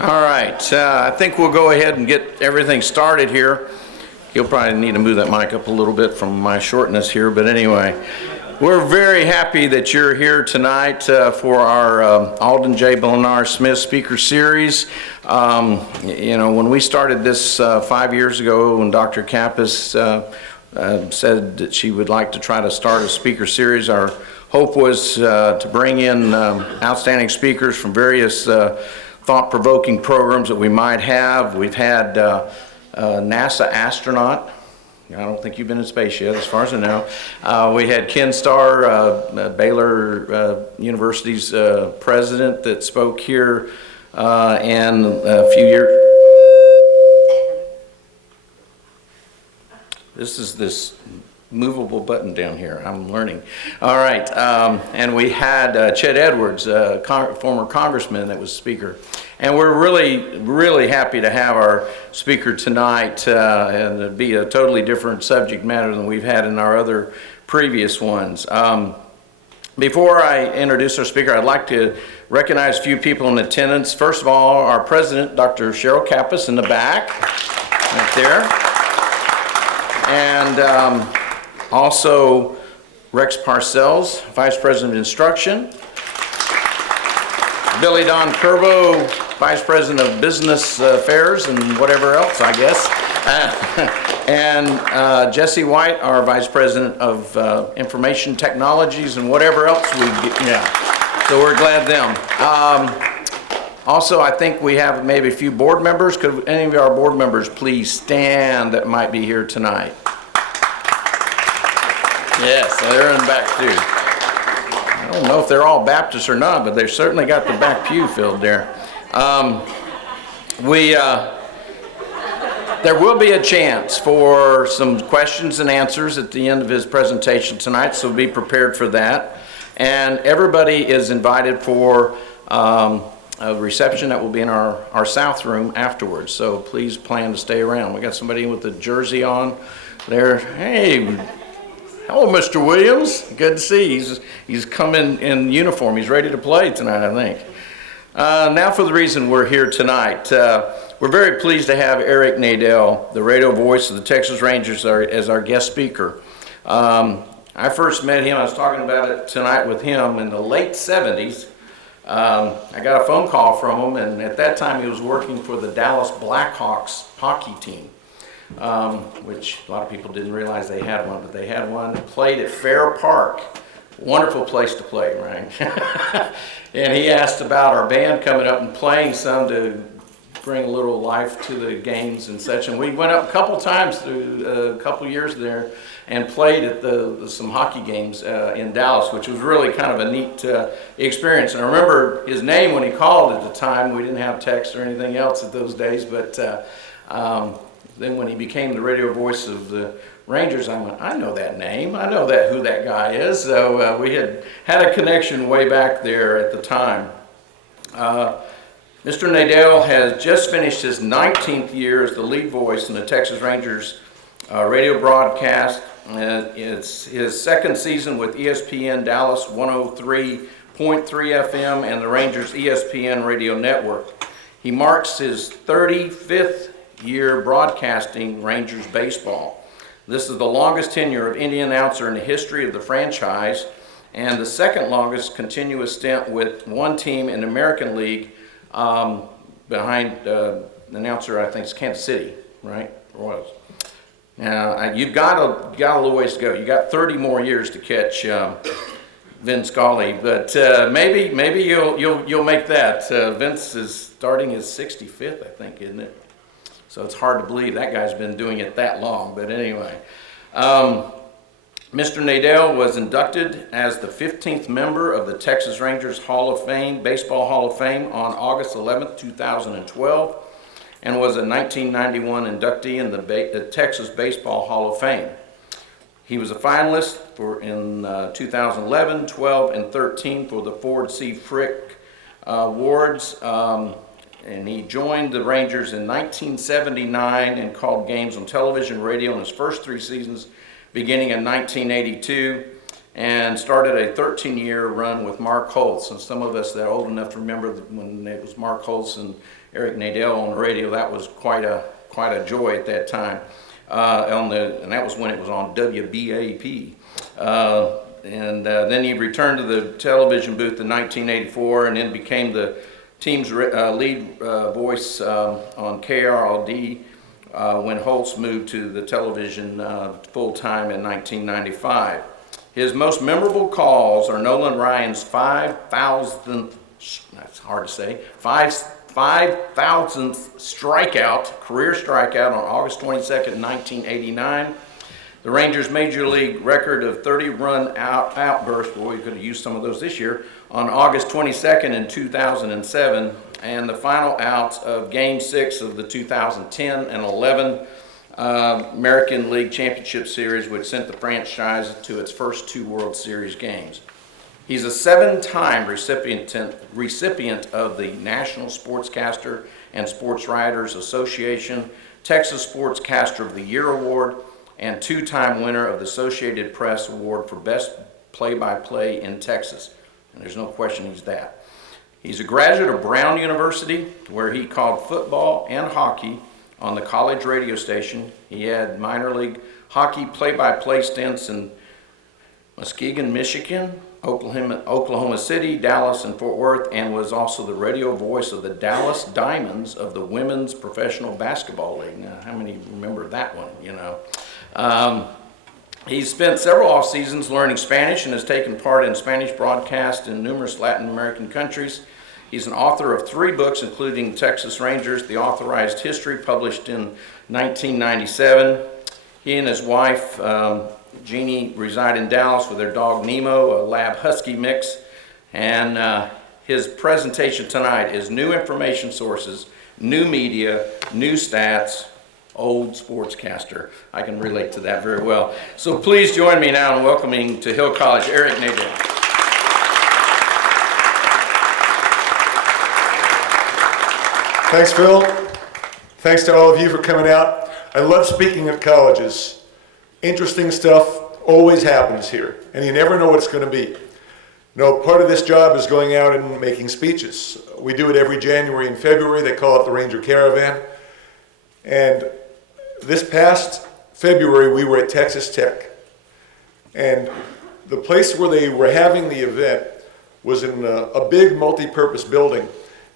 All right, I think we'll go ahead and get everything started here. You'll probably need to move that mic up a little bit from my shortness here, but anyway, we're very happy that you're here tonight for our Alden J. Blanar Smith Speaker Series. When we started this 5 years ago, when Dr. Kappas said that she would like to try to start a speaker series, our hope was to bring in outstanding speakers from various thought-provoking programs that we might have. We've had NASA astronaut. I don't think you've been in space yet, as far as I know. We had Ken Starr, Baylor University's president, that spoke here, and a few years. This is this movable button down here. I'm learning. All right, and we had Chet Edwards, former congressman, that was speaker. And we're really happy to have our speaker tonight, and it'd be a totally different subject matter than we've had in our other previous ones. Before I introduce our speaker, I'd like to recognize a few people in attendance. First of all, our president, Dr. Cheryl Kappas, in the back, right there. And also Rex Parcells, Vice President of Instruction. Billy Don Curbo, Vice President of Business Affairs and whatever else, I guess. And Jesse White, our Vice President of Information Technologies and whatever else we get. Yeah. So we're glad them. Also, I think we have maybe a few board members. Could any of our board members please stand that might be here tonight? Yes, they're in the back too. I don't know if they're all Baptists or not, but they've certainly got the back pew filled there. There will be a chance for some questions and answers at the end of his presentation tonight, so be prepared for that. And everybody is invited for a reception that will be in our South Room afterwards, so please plan to stay around. We got somebody with a jersey on there. Hey. Hello, Mr. Williams. Good to see you. He's come in uniform. He's ready to play tonight, I think. Now for the reason we're here tonight. We're very pleased to have Eric Nadel, the radio voice of the Texas Rangers, as our guest speaker. I first met him, I was talking about it tonight with him, in the late 70s. I got a phone call from him, and at that time he was working for the Dallas Blackhawks hockey team. Which a lot of people didn't realize they had one, but they had one. Played at Fair Park. Wonderful place to play, right? And he asked about our band coming up and playing some to bring a little life to the games and such. And we went up a couple times through a couple years there and played at some hockey games in Dallas, which was really kind of a neat experience. And I remember his name when he called at the time. We didn't have text or anything else at those days, but then when he became the radio voice of the Rangers, I went, I know that name. I know who that guy is. So we had a connection way back there at the time. Mr. Nadel has just finished his 19th year as the lead voice in the Texas Rangers radio broadcast. It's his second season with ESPN Dallas 103.3 FM and the Rangers ESPN radio network. He marks his 35th year broadcasting Rangers baseball. This is the longest tenure of any announcer in the history of the franchise and the second longest continuous stint with one team in the American League behind the announcer, I think it's Kansas City, right? Or was. Now, you've got a little ways to go. You got 30 more years to catch Vin Scully, but maybe you'll make that. Vince is starting his 65th, I think, isn't it? So it's hard to believe that guy's been doing it that long. But anyway, Mr. Nadel was inducted as the 15th member of the Texas Rangers Hall of Fame, Baseball Hall of Fame, on August 11th, 2012, and was a 1991 inductee in the Texas Baseball Hall of Fame. He was a finalist in 2011, 12, and 13 for the Ford C. Frick Awards. And he joined the Rangers in 1979 and called games on television, radio in his first 3 seasons, beginning in 1982, and started a 13-year run with Mark Holtz. And some of us that are old enough to remember when it was Mark Holtz and Eric Nadel on the radio. That was quite a joy at that time. And that was when it was on WBAP. Then he returned to the television booth in 1984 and then became the team's lead voice on KRLD when Holtz moved to the television full-time in 1995. His most memorable calls are Nolan Ryan's 5,000th, that's hard to say, 5,000th strikeout, career strikeout on August 22nd, 1989. The Rangers' major league record of 30-run outbursts, boy, we could have used some of those this year, on August 22nd in 2007, and the final out of Game 6 of the 2010 and 11 American League Championship Series, which sent the franchise to its first 2 World Series games. He's a 7-time recipient of the National Sportscaster and Sports Writers Association Texas Sportscaster of the Year Award, and 2-time winner of the Associated Press Award for Best Play-by-Play in Texas. And there's no question he's that. He's a graduate of Brown University, where he called football and hockey on the college radio station. He had minor league hockey play-by-play stints in Muskegon, Michigan, Oklahoma City, Dallas, and Fort Worth, and was also the radio voice of the Dallas Diamonds of the Women's Professional Basketball League. Now, how many remember that one, you know? He's spent several off seasons learning Spanish and has taken part in Spanish broadcasts in numerous Latin American countries. He's an author of 3 books, including Texas Rangers, The Authorized History, published in 1997. He and his wife, Jeannie, reside in Dallas with their dog Nemo, a lab husky mix. And his presentation tonight is new information sources, new media, new stats, old sportscaster. I can relate to that very well. So please join me now in welcoming to Hill College, Eric Nadel. Thanks, Phil. Thanks to all of you for coming out. I love speaking at colleges. Interesting stuff always happens here, and you never know what it's going to be. You know, part of this job is going out and making speeches. We do it every January and February. They call it the Ranger Caravan. And this past February, we were at Texas Tech. And the place where they were having the event was in a big multi-purpose building.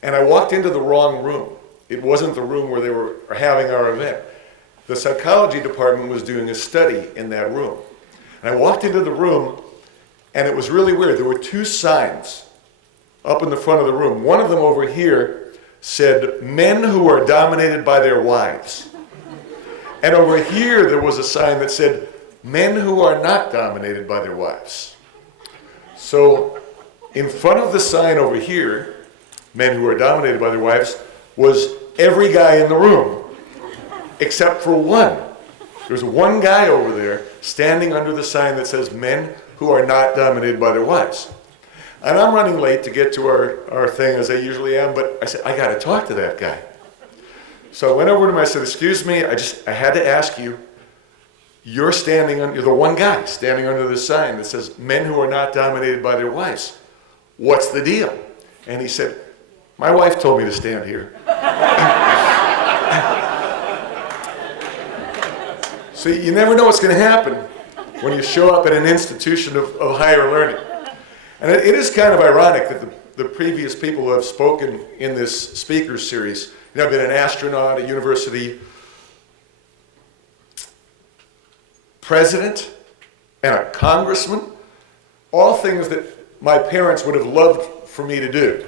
And I walked into the wrong room. It wasn't the room where they were having our event. The psychology department was doing a study in that room. And I walked into the room, and it was really weird. There were 2 signs up in the front of the room. One of them over here said, "Men who are dominated by their wives." And over here, there was a sign that said, "Men who are not dominated by their wives." So in front of the sign over here, "Men who are dominated by their wives," was every guy in the room, except for one. There's one guy over there standing under the sign that says, "Men who are not dominated by their wives." And I'm running late to get to our thing, as I usually am, but I said, I got to talk to that guy. So I went over to him, I said, "Excuse me, I had to ask you, you're the one guy standing under the sign that says, 'Men who are not dominated by their wives.' What's the deal?" And he said, "My wife told me to stand here." So you never know what's going to happen when you show up at an institution of higher learning. And it is kind of ironic that the previous people who have spoken in this speakers series, you know, I've been an astronaut, a university president, and a congressman, all things that my parents would have loved for me to do.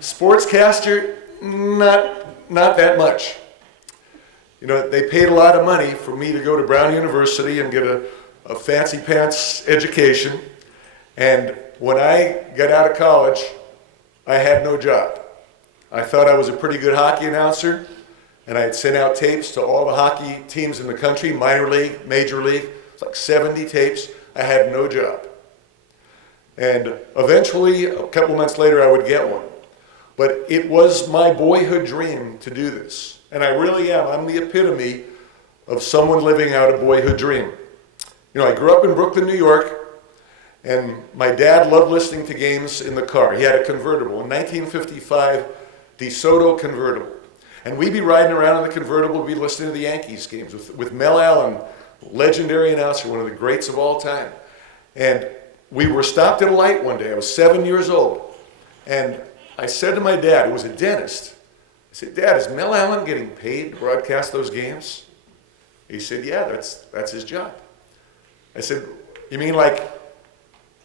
Sportscaster, not that much. You know, they paid a lot of money for me to go to Brown University and get a fancy pants education. And when I got out of college, I had no job. I thought I was a pretty good hockey announcer, and I had sent out tapes to all the hockey teams in the country, minor league, major league. It's like 70 tapes. I had no job. And eventually, a couple months later, I would get one. But it was my boyhood dream to do this. And I really am. I'm the epitome of someone living out a boyhood dream. You know, I grew up in Brooklyn, New York, and my dad loved listening to games in the car. He had a convertible. In 1955, DeSoto convertible. And we'd be riding around in the convertible, we'd be listening to the Yankees games with Mel Allen, legendary announcer, one of the greats of all time. And we were stopped at a light one day. I was 7 years old. And I said to my dad, who was a dentist, I said, Dad, is Mel Allen getting paid to broadcast those games? He said, yeah, that's his job. I said, you mean like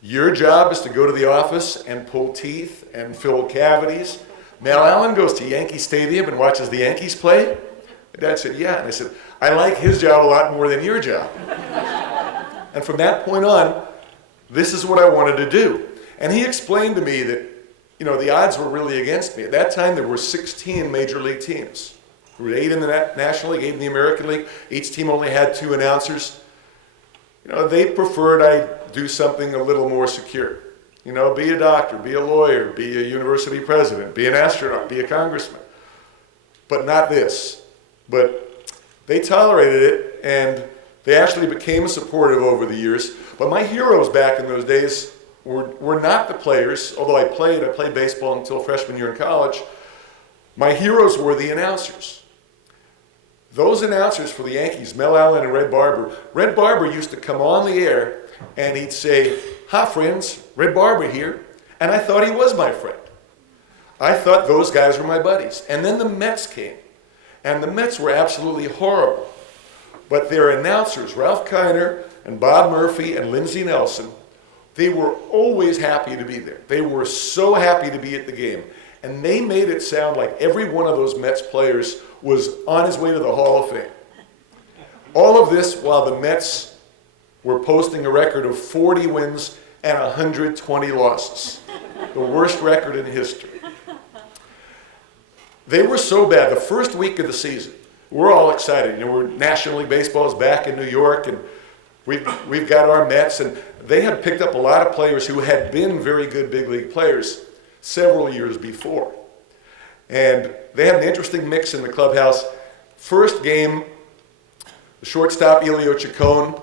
your job is to go to the office and pull teeth and fill cavities? Mel Allen goes to Yankee Stadium and watches the Yankees play? My dad said, yeah. And I said, I like his job a lot more than your job. And from that point on, this is what I wanted to do. And he explained to me that, you know, the odds were really against me. At that time, there were 16 major league teams. There were 8 in the National League, 8 in the American League. Each team only had 2 announcers. You know, they preferred I do something a little more secure. You know, be a doctor, be a lawyer, be a university president, be an astronaut, be a congressman. But not this. But they tolerated it, and they actually became supportive over the years. But my heroes back in those days were not the players, although I played baseball until freshman year in college. My heroes were the announcers. Those announcers for the Yankees, Mel Allen and Red Barber used to come on the air and he'd say, hi friends, Red Barber here. And I thought he was my friend. I thought those guys were my buddies. And then the Mets came. And the Mets were absolutely horrible. But their announcers, Ralph Kiner and Bob Murphy and Lindsey Nelson, they were always happy to be there. They were so happy to be at the game. And they made it sound like every one of those Mets players was on his way to the Hall of Fame. All of this while the Mets were posting a record of 40 wins and 120 losses. The worst record in history. They were so bad. The first week of the season, we're all excited. You know, National League Baseball is back in New York, and we've got our Mets, and they had picked up a lot of players who had been very good big league players several years before. And they had an interesting mix in the clubhouse. First game, the shortstop, Elio Chacon,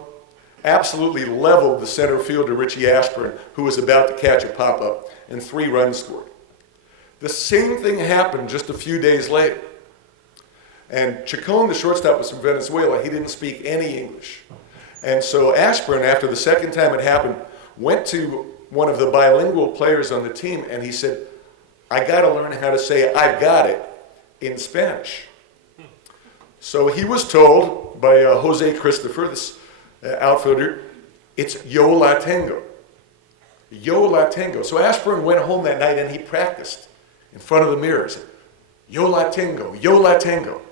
absolutely leveled the center fielder, Richie Ashburn, who was about to catch a pop-up, and 3 runs scored. The same thing happened just a few days later. And Chacon, the shortstop, was from Venezuela. He didn't speak any English. And so Ashburn, after the second time it happened, went to one of the bilingual players on the team, and he said, I got to learn how to say "I got it" in Spanish. So he was told by Jose Christopher, this outfielder, it's "Yo la tengo." Yo la tengo. So Ashburn went home that night and he practiced in front of the mirror. Said, Yo la tengo, yo la tengo.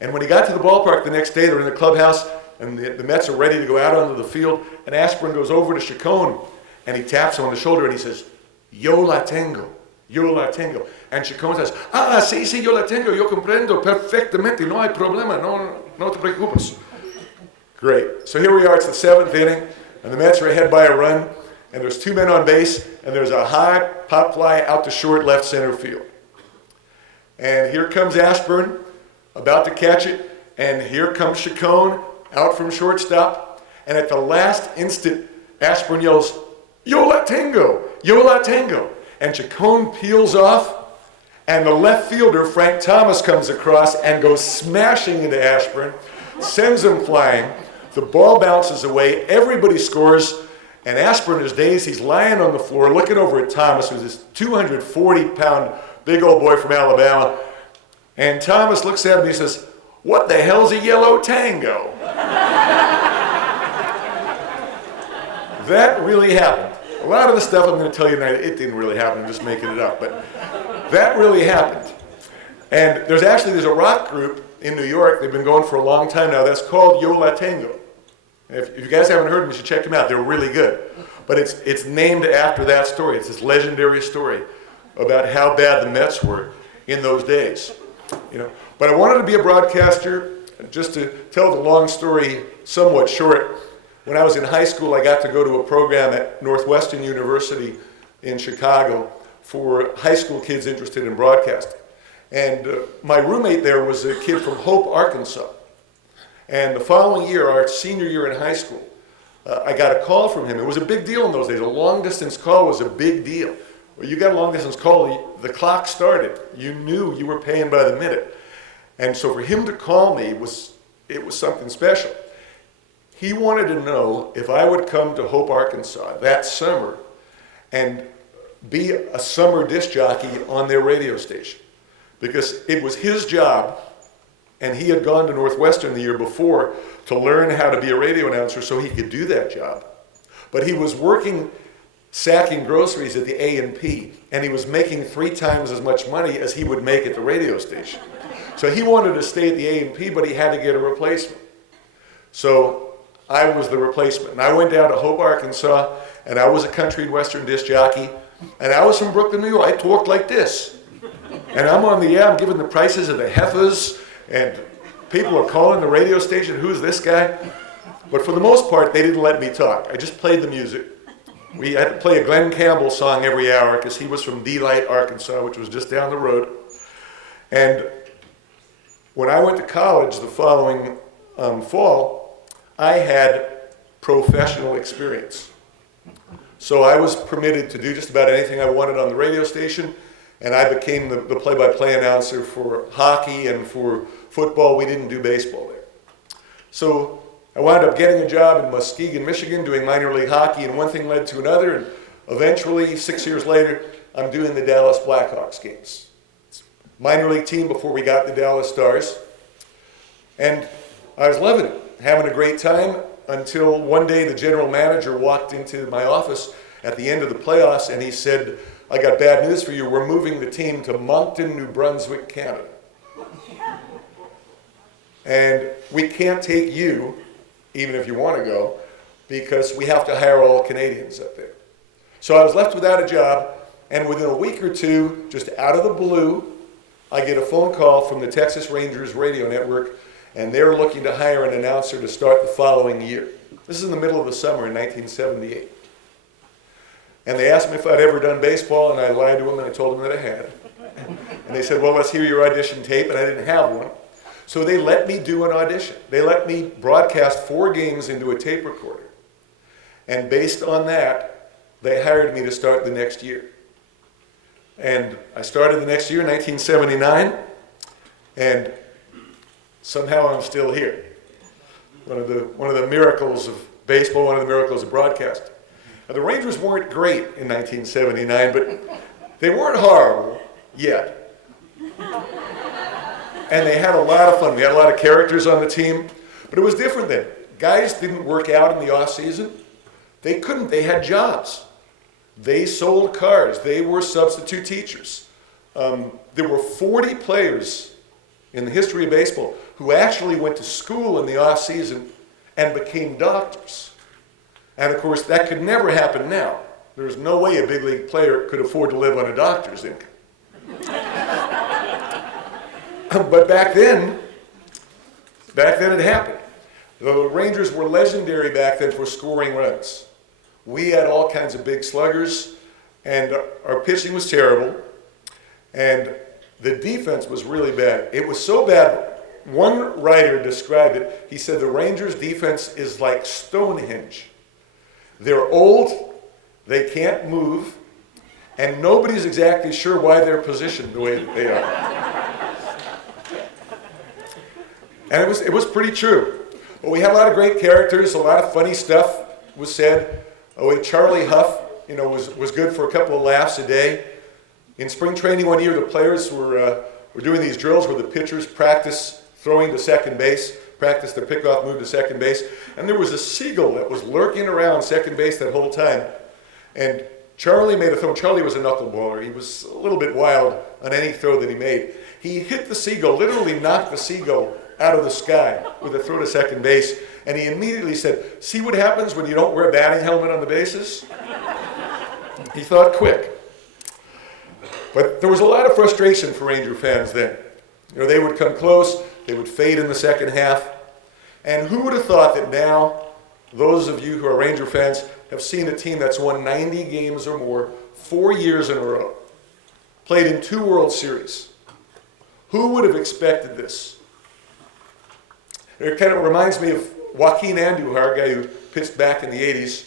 And when he got to the ballpark the next day, they're in the clubhouse, and the Mets are ready to go out onto the field, and Ashburn goes over to Chacon, and he taps him on the shoulder, and he says, Yo la tengo, yo la tengo. And Chacon says, sí, yo la tengo, yo comprendo perfectamente, no hay problema, no te preocupes. Great. So here we are, it's the 7th inning, and the Mets are ahead by a run, and there's 2 men on base, and there's a high pop fly out to short left center field. And here comes Ashburn, about to catch it, and here comes Chacon, out from shortstop, and at the last instant, Ashburn yells, Yo la tengo, yo la tengo. And Chacon peels off, and the left fielder, Frank Thomas, comes across and goes smashing into Ashburn, sends him flying. The ball bounces away, everybody scores, and Ashburn is dazed. He's lying on the floor looking over at Thomas, who's this 240-pound big old boy from Alabama. And Thomas looks at him and he says, what the hell's a yellow tango? That really happened. A lot of the stuff I'm going to tell you tonight, it didn't really happen. I'm just making it up. But that really happened. And there's a rock group in New York. They've been going for a long time now. That's called Yo La Tengo. If you guys haven't heard them, you should check them out. They're really good. But it's named after that story. It's this legendary story about how bad the Mets were in those days. You know. But I wanted to be a broadcaster. Just to tell the long story somewhat short, when I was in high school, I got to go to a program at Northwestern University in Chicago for high school kids interested in broadcasting. And my roommate there was a kid from Hope, Arkansas. And the following year, our senior year in high school, I got a call from him. It was a big deal in those days. A long-distance call was a big deal. Well, you got a long distance call, the clock started. You knew you were paying by the minute. And so for him to call me, it was something special. He wanted to know if I would come to Hope, Arkansas that summer and be a summer disc jockey on their radio station. Because it was his job, and he had gone to Northwestern the year before to learn how to be a radio announcer so he could do that job. But he was working sacking groceries at the A&P, and he was making 3 times as much money as he would make at the radio station. So he wanted to stay at the A&P, but he had to get a replacement. So I was the replacement. And I went down to Hope, Arkansas, and I was a country and western disc jockey, and I was from Brooklyn, New York. I talked like this. And I'm giving the prices of the heifers, and people are calling the radio station, who's this guy? But for the most part, they didn't let me talk. I just played the music. We had to play a Glenn Campbell song every hour because he was from Delight, Arkansas, which was just down the road. And when I went to college the following fall, I had professional experience. So I was permitted to do just about anything I wanted on the radio station, and I became the play-by-play announcer for hockey and for football. We didn't do baseball there. So I wound up getting a job in Muskegon, Michigan, doing minor league hockey, and one thing led to another, and eventually, 6 years later, I'm doing the Dallas Blackhawks games. Minor league team before we got the Dallas Stars. And I was loving it, having a great time, until one day the general manager walked into my office at the end of the playoffs, and he said, I got bad news for you, we're moving the team to Moncton, New Brunswick, Canada. And we can't take you, even if you want to go, because we have to hire all Canadians up there. So I was left without a job, and within a week or two, just out of the blue, I get a phone call from the Texas Rangers radio network, and they're looking to hire an announcer to start the following year. This is in the middle of the summer in 1978. And they asked me if I'd ever done baseball, and I lied to them, and I told them that I had. And they said, well, let's hear your audition tape, and I didn't have one. So they let me do an audition. They let me broadcast 4 games into a tape recorder. And based on that, they hired me to start the next year. And I started the next year, 1979, and somehow I'm still here. One of the miracles of baseball, one of the miracles of broadcasting. Now, the Rangers weren't great in 1979, but they weren't horrible yet. And they had a lot of fun. We had a lot of characters on the team, but it was different then. Guys didn't work out in the off season. They couldn't. They had jobs. They sold cars. They were substitute teachers. There were 40 players in the history of baseball who actually went to school in the off season and became doctors. And of course, that could never happen now. There's no way a big league player could afford to live on a doctor's income. But back then it happened. The Rangers were legendary back then for scoring runs. We had all kinds of big sluggers, and our pitching was terrible, and the defense was really bad. It was so bad, one writer described it. He said the Rangers' defense is like Stonehenge. They're old, they can't move, and nobody's exactly sure why they're positioned the way that they are. And it was pretty true. But we had a lot of great characters, a lot of funny stuff was said. Charlie Huff, was good for a couple of laughs a day. In spring training one year, the players were doing these drills where the pitchers practice throwing to second base, practice their pickoff move to second base. And there was a seagull that was lurking around second base that whole time. And Charlie made a throw. Charlie was a knuckleballer. He was a little bit wild on any throw that he made. He hit the seagull, literally knocked the seagull out of the sky with a throw to second base, and he immediately said, see what happens when you don't wear a batting helmet on the bases? He thought quick. But there was a lot of frustration for Ranger fans then. They would come close, they would fade in the second half, and who would have thought that now, those of you who are Ranger fans have seen a team that's won 90 games or more 4 years in a row, played in 2 World Series. Who would have expected this? It kind of reminds me of Joaquin Andujar, a guy who pitched back in the 80s.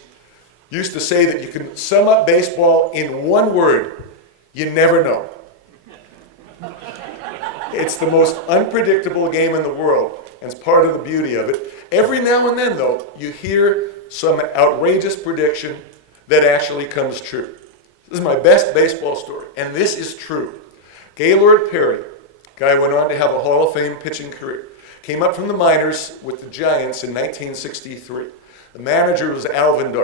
used to say that you can sum up baseball in one word: you never know. It's the most unpredictable game in the world, and it's part of the beauty of it. Every now and then, though, you hear some outrageous prediction that actually comes true. This is my best baseball story, and this is true. Gaylord Perry, guy went on to have a Hall of Fame pitching career, came up from the minors with the Giants in 1963. The manager was Alden.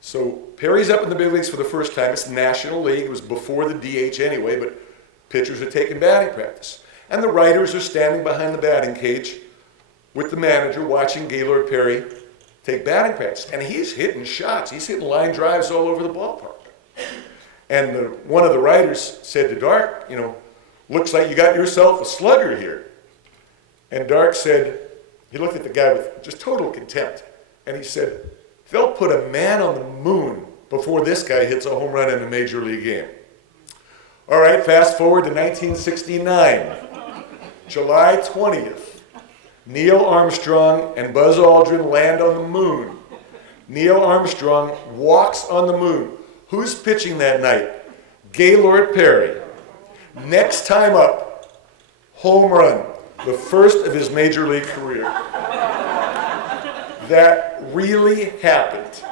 So Perry's up in the big leagues for the first time. It's the National League. It was before the DH anyway, but pitchers are taking batting practice. And the writers are standing behind the batting cage with the manager watching Gaylord Perry take batting practice. And he's hitting shots. He's hitting line drives all over the ballpark. And one of the writers said to Dark, looks like you got yourself a slugger here. And Dark said, he looked at the guy with just total contempt. And he said, they'll put a man on the moon before this guy hits a home run in a major league game. All right, fast forward to 1969, July 20th. Neil Armstrong and Buzz Aldrin land on the moon. Neil Armstrong walks on the moon. Who's pitching that night? Gaylord Perry. Next time up, home run, the first of his major league career. That really happened.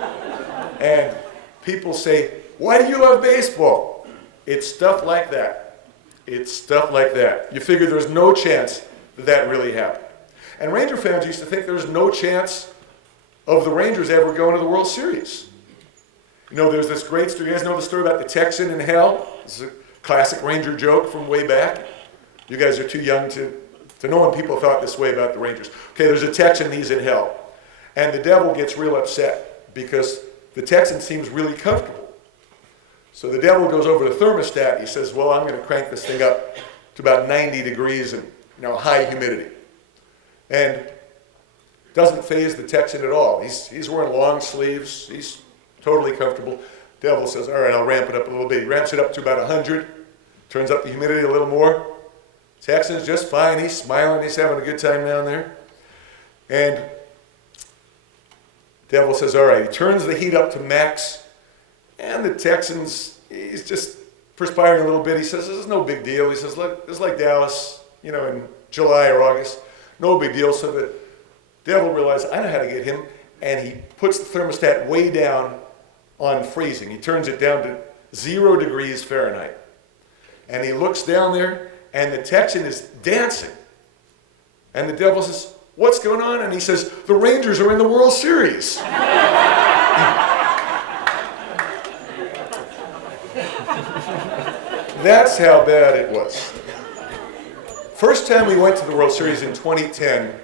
And people say, why do you love baseball? It's stuff like that. It's stuff like that. You figure there's no chance that that really happened. And Ranger fans used to think there's no chance of the Rangers ever going to the World Series. There's this great story. You guys know the story about the Texan in hell? It's a classic Ranger joke from way back. You guys are too young to know when people thought this way about the Rangers. Okay, there's a Texan, he's in hell. And the devil gets real upset because the Texan seems really comfortable. So the devil goes over to the thermostat. He says, well, I'm going to crank this thing up to about 90 degrees and high humidity. And doesn't faze the Texan at all. He's wearing long sleeves. He's totally comfortable. Devil says, all right, I'll ramp it up a little bit. He ramps it up to about 100, turns up the humidity a little more. Texan's just fine. He's smiling. He's having a good time down there. And devil says, all right. He turns the heat up to max. And the Texans, he's just perspiring a little bit. He says, this is no big deal. He says, look, this is like Dallas, in July or August. No big deal. So the devil realized, I know how to get him. And he puts the thermostat way down on freezing. He turns it down to 0 degrees Fahrenheit. And he looks down there, and the Texan is dancing. And the devil says, what's going on? And he says, the Rangers are in the World Series. That's how bad it was. First time we went to the World Series in 2010,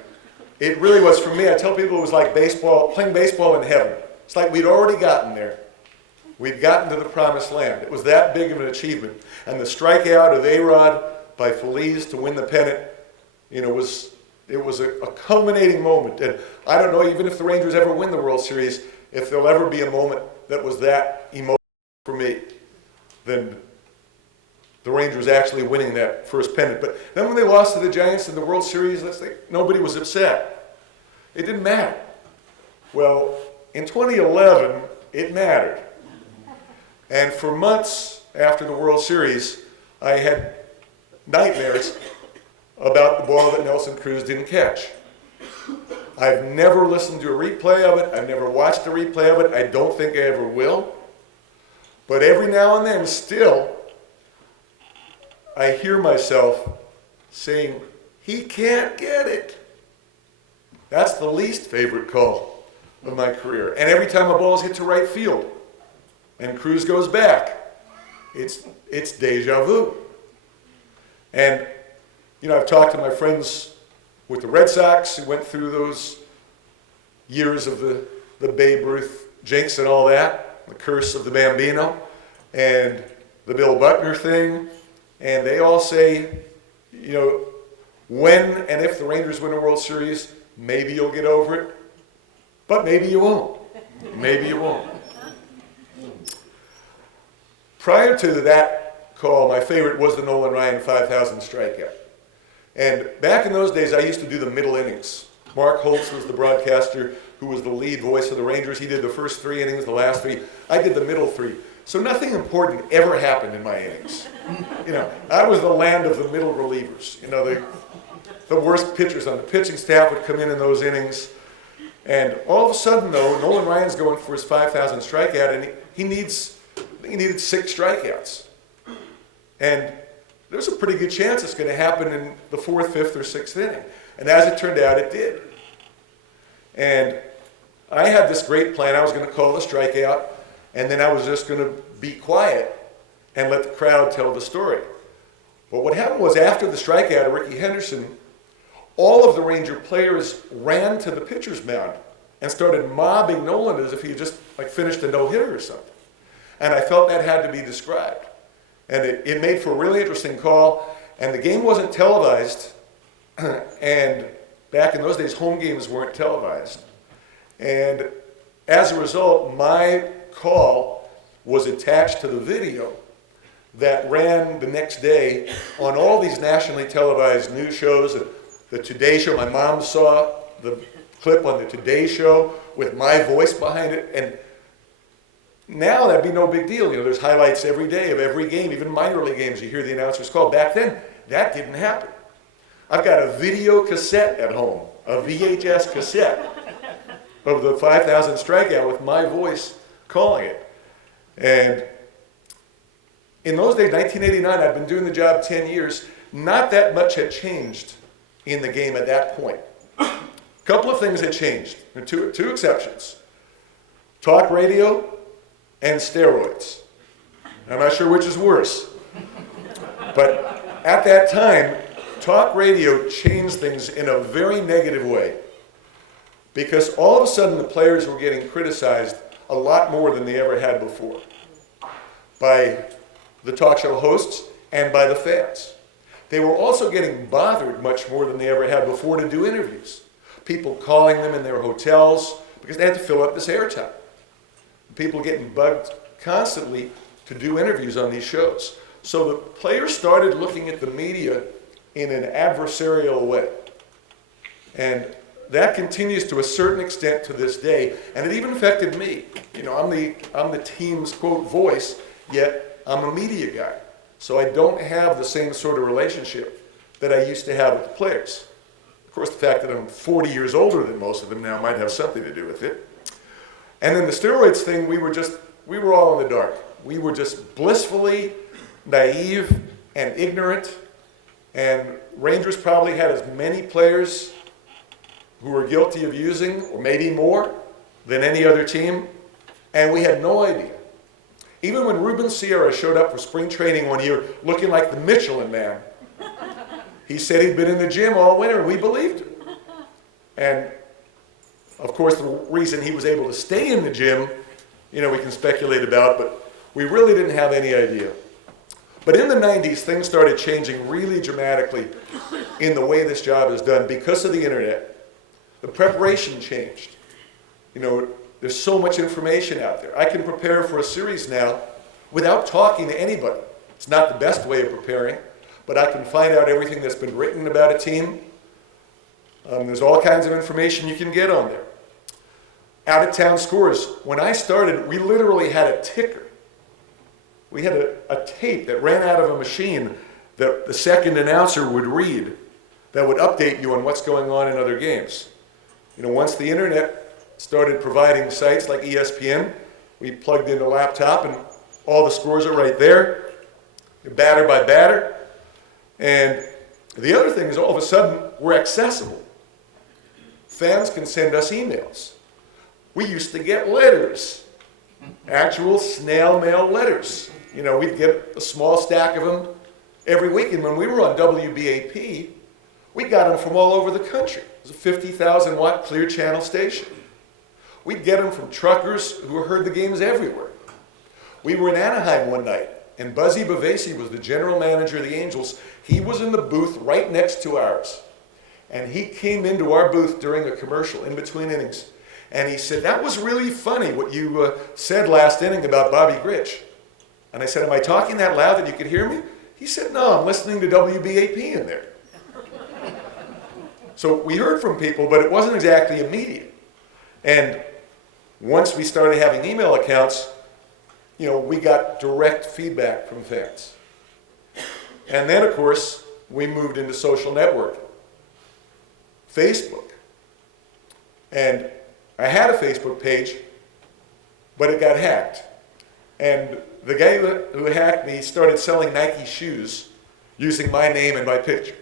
it really was, for me, I tell people it was like baseball, playing baseball in heaven. It's like we'd already gotten there. We'd gotten to the promised land. It was that big of an achievement. And the strikeout of A-Rod by Feliz to win the pennant, it was a culminating moment. And I don't know, even if the Rangers ever win the World Series, if there'll ever be a moment that was that emotional for me, then the Rangers actually winning that first pennant. But then when they lost to the Giants in the World Series, nobody was upset. It didn't matter. Well, in 2011, it mattered. And for months after the World Series, I had nightmares about the ball that Nelson Cruz didn't catch. I've never listened to a replay of it. I've never watched a replay of it. I don't think I ever will. But every now and then, still, I hear myself saying, he can't get it. That's the least favorite call of my career. And every time a ball's hit to right field and Cruz goes back, it's deja vu. And, I've talked to my friends with the Red Sox who went through those years of the Babe Ruth jinx and all that, the curse of the Bambino, and the Bill Buckner thing. And they all say, when and if the Rangers win a World Series, maybe you'll get over it, but maybe you won't. Maybe you won't. Prior to that call, my favorite was the Nolan Ryan 5,000 strikeout. And back in those days, I used to do the middle innings. Mark Holtz was the broadcaster who was the lead voice of the Rangers. He did the first 3 innings, the last 3. I did the middle 3. So nothing important ever happened in my innings. I was the land of the middle relievers. The worst pitchers on the pitching staff would come in those innings. And all of a sudden, though, Nolan Ryan's going for his 5,000th strikeout, and he needed 6 strikeouts. And there's a pretty good chance it's going to happen in the 4th, 5th, or 6th inning. And as it turned out, it did. And I had this great plan. I was going to call the strikeout, and then I was just going to be quiet and let the crowd tell the story. But what happened was after the strikeout of Ricky Henderson, all of the Ranger players ran to the pitcher's mound and started mobbing Nolan as if he just finished a no-hitter or something. And I felt that had to be described. And it made for a really interesting call. And the game wasn't televised. And back in those days, home games weren't televised. And as a result, my call was attached to the video that ran the next day on all these nationally televised news shows. The Today Show, my mom saw the clip on the Today Show with my voice behind it. And now that'd be no big deal. There's highlights every day of every game, even minor league games. You hear the announcers call. Back then, that didn't happen. I've got a video cassette at home, a VHS cassette of the 5,000 strikeout with my voice calling it. And in those days, 1989, I'd been doing the job 10 years. Not that much had changed in the game at that point. A couple of things had changed, two exceptions. Talk radio and steroids. I'm not sure which is worse. But at that time, talk radio changed things in a very negative way, because all of a sudden the players were getting criticized a lot more than they ever had before by the talk show hosts and by the fans. They were also getting bothered much more than they ever had before to do interviews. People calling them in their hotels because they had to fill up this airtime. People getting bugged constantly to do interviews on these shows. So the players started looking at the media in an adversarial way. And that continues to a certain extent to this day, and it even affected me. I'm the team's, quote, voice, yet I'm a media guy. So I don't have the same sort of relationship that I used to have with the players. Of course, the fact that I'm 40 years older than most of them now might have something to do with it. And then the steroids thing, we were all in the dark. We were just blissfully naive and ignorant, and Rangers probably had as many players who were guilty of using, or maybe more, than any other team, and we had no idea. Even when Ruben Sierra showed up for spring training one year looking like the Michelin Man, he said he'd been in the gym all winter, and we believed him. And of course, the reason he was able to stay in the gym, we can speculate about, but we really didn't have any idea. But in the 90s, things started changing really dramatically in the way this job is done because of the internet. The preparation changed. There's so much information out there. I can prepare for a series now without talking to anybody. It's not the best way of preparing, but I can find out everything that's been written about a team. There's all kinds of information you can get on there. Out-of-town scores. When I started, we literally had a ticker. We had a tape that ran out of a machine that the second announcer would read that would update you on what's going on in other games. Once the internet started providing sites like ESPN, we plugged in a laptop and all the scores are right there, batter by batter. And the other thing is all of a sudden we're accessible. Fans can send us emails. We used to get letters, actual snail mail letters. We'd get a small stack of them every week. And when we were on WBAP, we got them from all over the country. It was a 50,000 watt clear channel station. We'd get them from truckers who heard the games everywhere. We were in Anaheim one night, and Buzzy Bavasi was the general manager of the Angels. He was in the booth right next to ours. And he came into our booth during a commercial in between innings. And he said, "That was really funny what you said last inning about Bobby Grich." And I said, "Am I talking that loud that you could hear me?" He said, "No, I'm listening to WBAP in there." So we heard from people, but it wasn't exactly immediate. And once we started having email accounts, we got direct feedback from fans. And then, of course, we moved into social networking. Facebook. And I had a Facebook page, but it got hacked. And the guy who hacked me started selling Nike shoes using my name and my picture.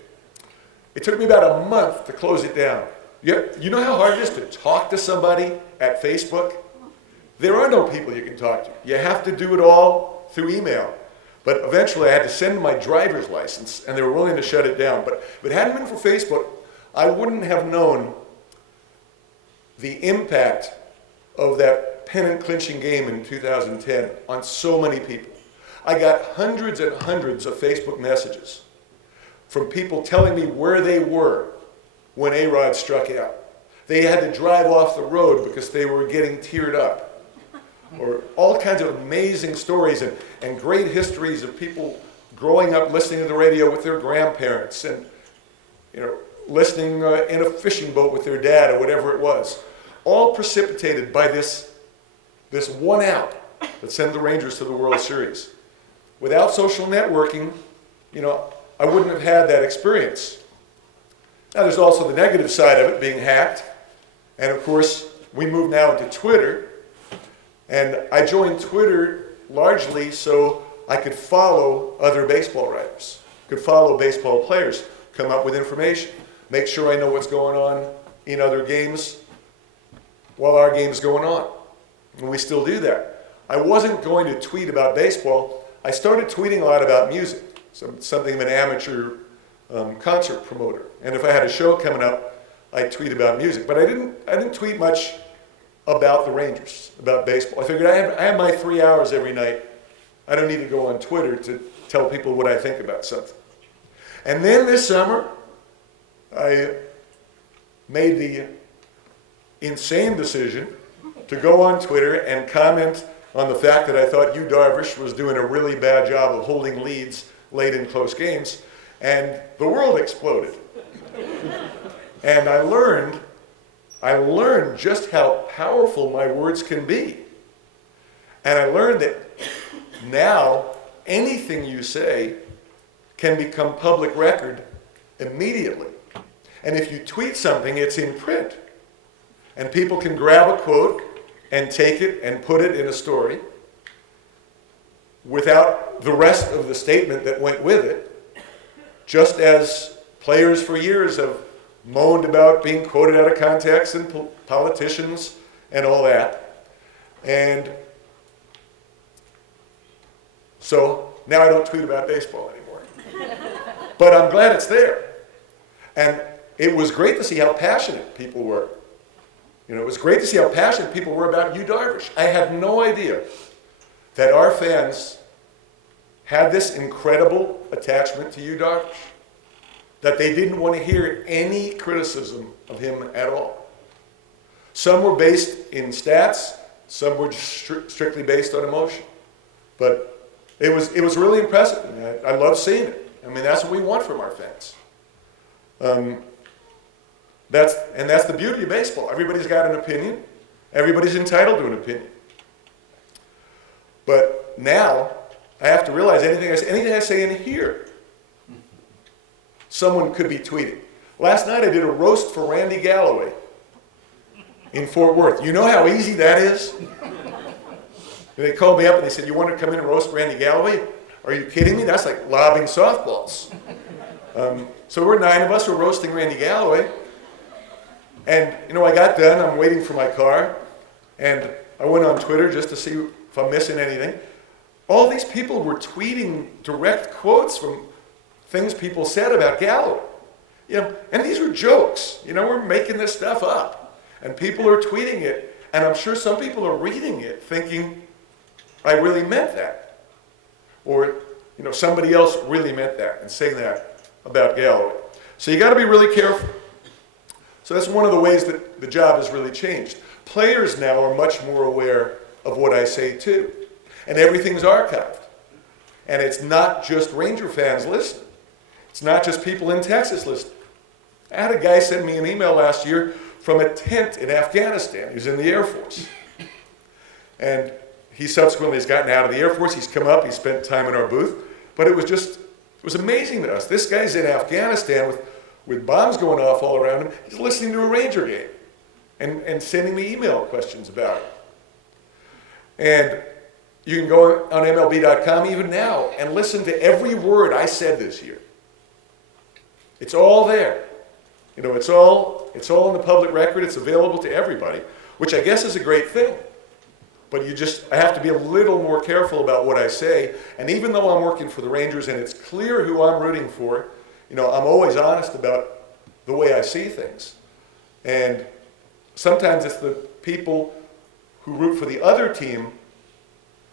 It took me about a month to close it down. You know how hard it is to talk to somebody at Facebook? There are no people you can talk to. You have to do it all through email. But eventually I had to send my driver's license, and they were willing to shut it down. But if it hadn't been for Facebook, I wouldn't have known the impact of that pennant-clinching game in 2010 on so many people. I got hundreds and hundreds of Facebook messages from people telling me where they were when A-Rod struck out. They had to drive off the road because they were getting teared up. Or all kinds of amazing stories and great histories of people growing up listening to the radio with their grandparents and listening in a fishing boat with their dad or whatever it was. All precipitated by this one out that sent the Rangers to the World Series. Without social networking, I wouldn't have had that experience. Now there's also the negative side of it, being hacked. And of course, we moved now into Twitter. And I joined Twitter largely so I could follow other baseball writers, could follow baseball players, come up with information, make sure I know what's going on in other games while our game's going on. And we still do that. I wasn't going to tweet about baseball. I started tweeting a lot about music, something of an amateur concert promoter. And if I had a show coming up, I'd tweet about music. But I didn't tweet much about the Rangers, about baseball. I figured I have my 3 hours every night. I don't need to go on Twitter to tell people what I think about something. And then this summer, I made the insane decision to go on Twitter and comment on the fact that I thought Yu Darvish was doing a really bad job of holding leads late in close games, and the world exploded. And I learned just how powerful my words can be. And I learned that now anything you say can become public record immediately. And if you tweet something, it's in print. And people can grab a quote and take it and put it in a story without the rest of the statement that went with it, just as players for years have moaned about being quoted out of context and politicians and all that. And so now I don't tweet about baseball anymore. But I'm glad it's there. And it was great to see how passionate people were. It was great to see how passionate people were about Yu Darvish. I had no idea that our fans had this incredible attachment to Yu Darvish, that they didn't want to hear any criticism of him at all. Some were based in stats, some were strictly based on emotion. But it was really impressive. I love seeing it. That's what we want from our fans. That's the beauty of baseball. Everybody's got an opinion. Everybody's entitled to an opinion. But now, I have to realize anything I say in here, someone could be tweeting. Last night I did a roast for Randy Galloway in Fort Worth. You know how easy that is? They called me up and they said, "You want to come in and roast Randy Galloway?" Are you kidding me? That's like lobbing softballs. So we're 9 of us, we're roasting Randy Galloway. And, I got done, I'm waiting for my car, and I went on Twitter just to see if I'm missing anything. All these people were tweeting direct quotes from things people said about Galloway. And these were jokes. We're making this stuff up. And people are tweeting it, and I'm sure some people are reading it thinking, I really meant that. Or, somebody else really meant that and saying that about Galloway. So you got to be really careful. So that's one of the ways that the job has really changed. Players now are much more aware of what I say too. And everything's archived. And it's not just Ranger fans listening. It's not just people in Texas listening. I had a guy send me an email last year from a tent in Afghanistan. He was in the Air Force. And he subsequently has gotten out of the Air Force. He's come up, he spent time in our booth. But it was amazing to us. This guy's in Afghanistan with bombs going off all around him. He's listening to a Ranger game and sending me email questions about it. And you can go on MLB.com even now and listen to every word I said this year. It's all there. You know, it's all in the public record. It's available to everybody, which I guess is a great thing. But I have to be a little more careful about what I say. And even though I'm working for the Rangers and it's clear who I'm rooting for, you know, I'm always honest about the way I see things. And sometimes it's the people who root for the other team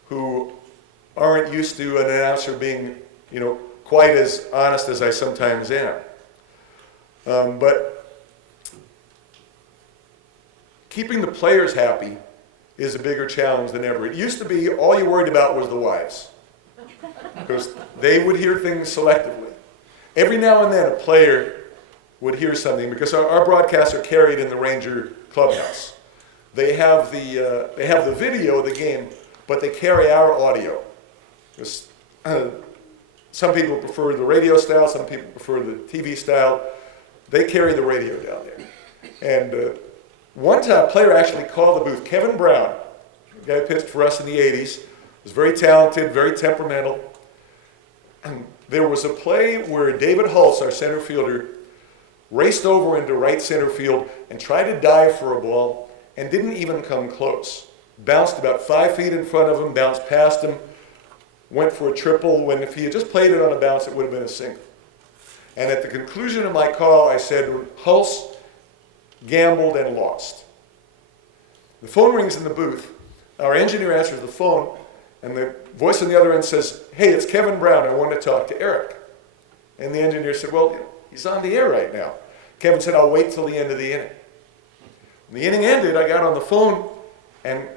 who aren't used to an announcer being, you know, quite as honest as I sometimes am. But keeping the players happy is a bigger challenge than ever. It used to be all you worried about was the wives, because they would hear things selectively. Every now and then a player would hear something, because our broadcasts are carried in the Ranger clubhouse. They have the video of the game, but they carry our audio. Some people prefer the radio style, some people prefer the TV style. They carry the radio down there. And one time a player actually called the booth. Kevin Brown, the guy who pitched for us in the 80s, was very talented, very temperamental. And there was a play where David Hulse, our center fielder, raced over into right center field and tried to dive for a ball and didn't even come close. Bounced about 5 feet in front of him, bounced past him, went for a triple, when if he had just played it on a bounce, it would have been a single. And at the conclusion of my call, I said, Hulse gambled and lost. The phone rings in the booth. Our engineer answers the phone, and the voice on the other end says, "Hey, it's Kevin Brown. I want to talk to Eric." And the engineer said, "Well, he's on the air right now." Kevin said, "I'll wait till the end of the inning." When the inning ended, I got on the phone, and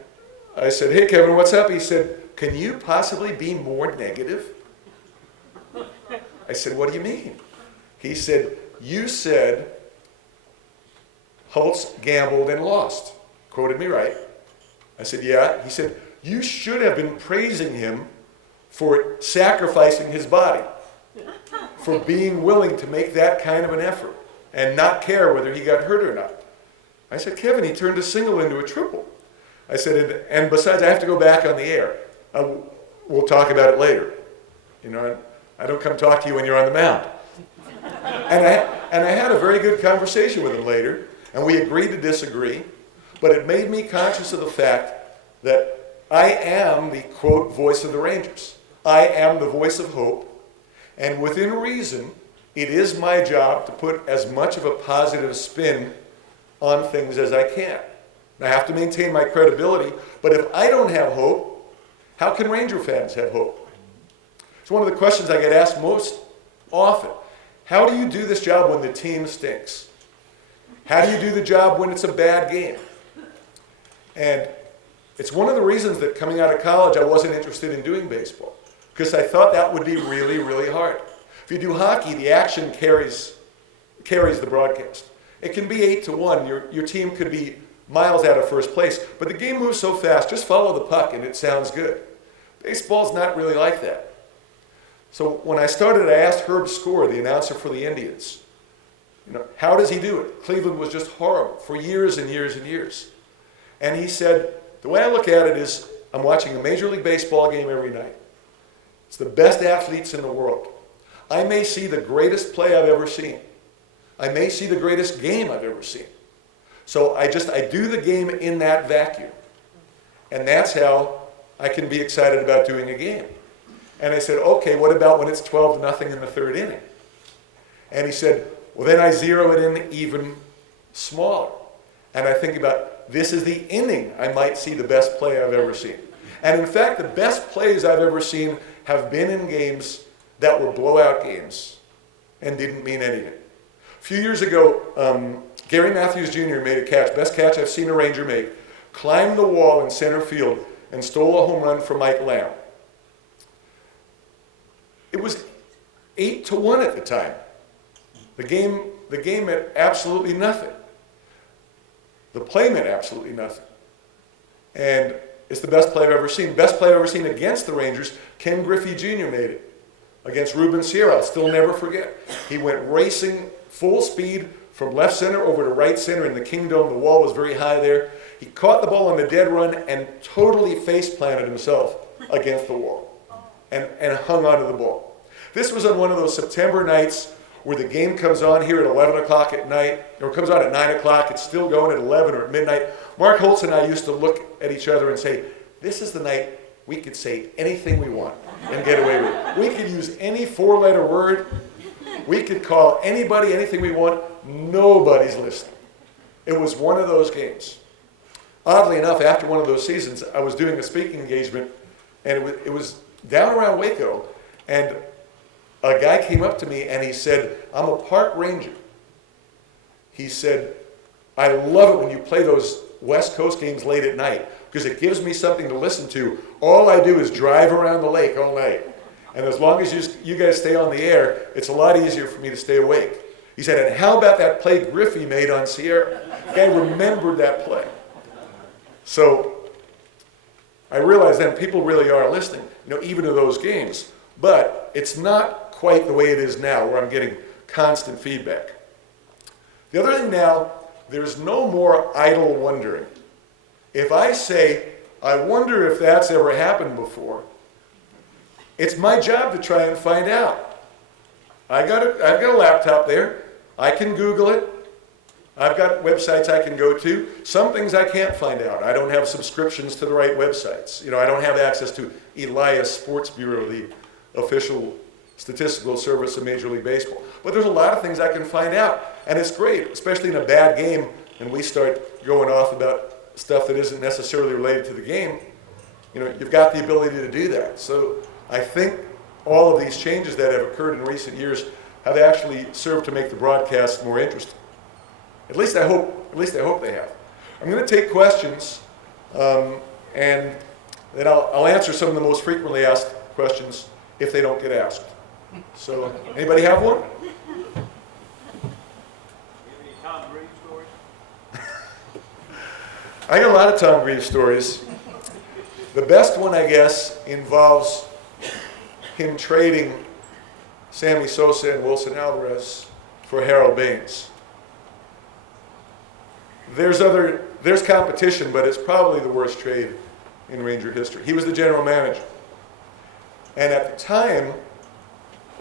I said, "Hey, Kevin, what's up?" He said, "Can you possibly be more negative?" I said, "What do you mean?" He said, "You said Hulse gambled and lost." Quoted me right. I said, "Yeah." He said, "You should have been praising him for sacrificing his body, for being willing to make that kind of an effort and not care whether he got hurt or not." I said, "Kevin, he turned a single into a triple." I said, and besides, I have to go back on the air. We'll talk about it later. You know, I don't come talk to you when you're on the mound. And I had a very good conversation with him later, and we agreed to disagree, but it made me conscious of the fact that I am the, quote, voice of the Rangers. I am the voice of hope, and within reason, it is my job to put as much of a positive spin on things as I can. I have to maintain my credibility, but if I don't have hope, how can Ranger fans have hope? It's one of the questions I get asked most often. How do you do this job when the team stinks? How do you do the job when it's a bad game? And it's one of the reasons that coming out of college I wasn't interested in doing baseball, because I thought that would be really, really hard. If you do hockey, the action carries the broadcast. It can be 8-1. Your team could be miles out of first place, but the game moves so fast, just follow the puck and it sounds good. Baseball's not really like that. So when I started, I asked Herb Score, the announcer for the Indians, you know, how does he do it? Cleveland was just horrible for years and years and years. And he said, the way I look at it is, I'm watching a Major League Baseball game every night. It's the best athletes in the world. I may see the greatest play I've ever seen. I may see the greatest game I've ever seen. So I do the game in that vacuum. And that's how I can be excited about doing a game. And I said, okay, what about when it's 12-0 in the third inning? And he said, well, then I zero it in even smaller. And I think about, this is the inning I might see the best play I've ever seen. And in fact, the best plays I've ever seen have been in games that were blowout games and didn't mean anything. A few years ago, Gary Matthews Jr. made a catch, best catch I've seen a Ranger make, climbed the wall in center field and stole a home run from Mike Lamb. It was 8-1 at the time. The game the game meant absolutely nothing. The play meant absolutely nothing. And it's the best play I've ever seen. Best play I've ever seen against the Rangers, Ken Griffey Jr. made it. Against Ruben Sierra, I'll still never forget. He went racing full speed from left center over to right center in the Kingdom. The wall was very high there. He caught the ball on the dead run and totally face planted himself against the wall and hung onto the ball. This was on one of those September nights where the game comes on here at 11 o'clock at night, or comes on at 9 o'clock, it's still going at 11 or at midnight. Mark Holtz and I used to look at each other and say, this is the night we could say anything we want and get away with it. We could use any four-letter word. We could call anybody anything we want. Nobody's listening. It was one of those games. Oddly enough, after one of those seasons, I was doing a speaking engagement, and it was down around Waco, and a guy came up to me and he said, I'm a park ranger. He said, I love it when you play those West Coast games late at night because it gives me something to listen to. All I do is drive around the lake all night. And as long as you guys stay on the air, it's a lot easier for me to stay awake. He said, and how about that play Griffey made on Sierra? The guy remembered that play. So I realized then people really are listening, even to those games. But it's not quite the way it is now, where I'm getting constant feedback. The other thing now, there's no more idle wondering. If I say, I wonder if that's ever happened before, it's my job to try and find out. I've got a laptop there. I can Google it. I've got websites I can go to. Some things I can't find out. I don't have subscriptions to the right websites. I don't have access to Elias Sports Bureau, the official statistical service of Major League Baseball. But there's a lot of things I can find out. And it's great, especially in a bad game, and we start going off about stuff that isn't necessarily related to the game. You've got the ability to do that. So I think all of these changes that have occurred in recent years have actually served to make the broadcast more interesting. At least I hope they have. I'm going to take questions, and then I'll answer some of the most frequently asked questions if they don't get asked. So, anybody have one? Any Tom Brady stories? I got a lot of Tom Brady stories. The best one, I guess, involves him trading Sammy Sosa and Wilson Alvarez for Harold Baines. There's competition, but it's probably the worst trade in Ranger history. He was the general manager. And at the time,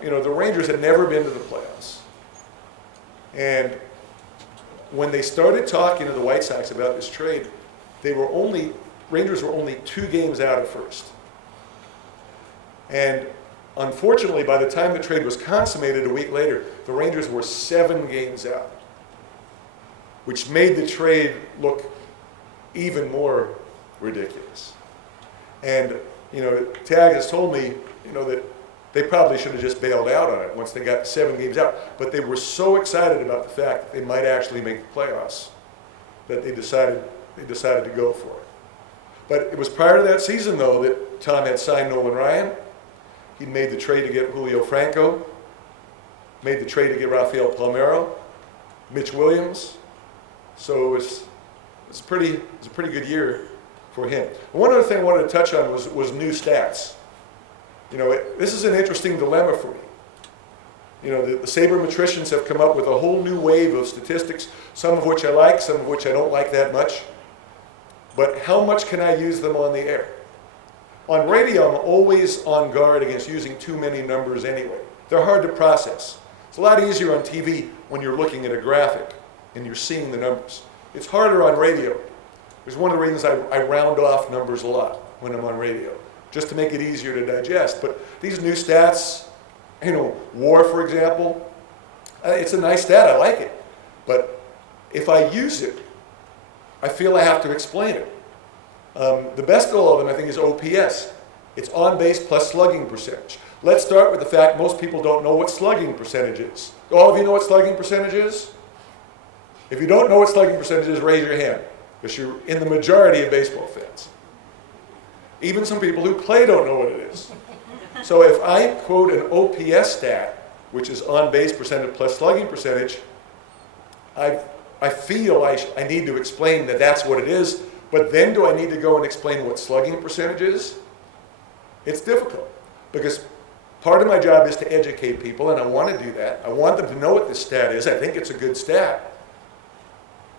the Rangers had never been to the playoffs. And when they started talking to the White Sox about this trade, Rangers were only 2 games out of first. And unfortunately, by the time the trade was consummated a week later, the Rangers were 7 games out, which made the trade look even more ridiculous. And, Tag has told me, that they probably should have just bailed out on it once they got 7 games out. But they were so excited about the fact that they might actually make the playoffs that they decided to go for it. But it was prior to that season, though, that Tom had signed Nolan Ryan. He'd made the trade to get Julio Franco, made the trade to get Rafael Palmeiro, Mitch Williams. So it was a pretty good year for him. One other thing I wanted to touch on was new stats. This is an interesting dilemma for me. The sabermetricians have come up with a whole new wave of statistics, some of which I like, some of which I don't like that much. But how much can I use them on the air? On radio, I'm always on guard against using too many numbers anyway. They're hard to process. It's a lot easier on TV when you're looking at a graphic and you're seeing the numbers. It's harder on radio. It's one of the reasons I round off numbers a lot when I'm on radio, just to make it easier to digest. But these new stats, WAR, for example, it's a nice stat. I like it. But if I use it, I feel I have to explain it. The best of all of them, I think, is OPS. It's on base plus slugging percentage. Let's start with the fact most people don't know what slugging percentage is. All of you know what slugging percentage is? If you don't know what slugging percentage is, raise your hand, because you're in the majority of baseball fans. Even some people who play don't know what it is. So if I quote an OPS stat, which is on base percentage plus slugging percentage, I feel I need to explain that that's what it is, but then do I need to go and explain what slugging percentage is? It's difficult, because part of my job is to educate people, and I want to do that. I want them to know what this stat is. I think it's a good stat.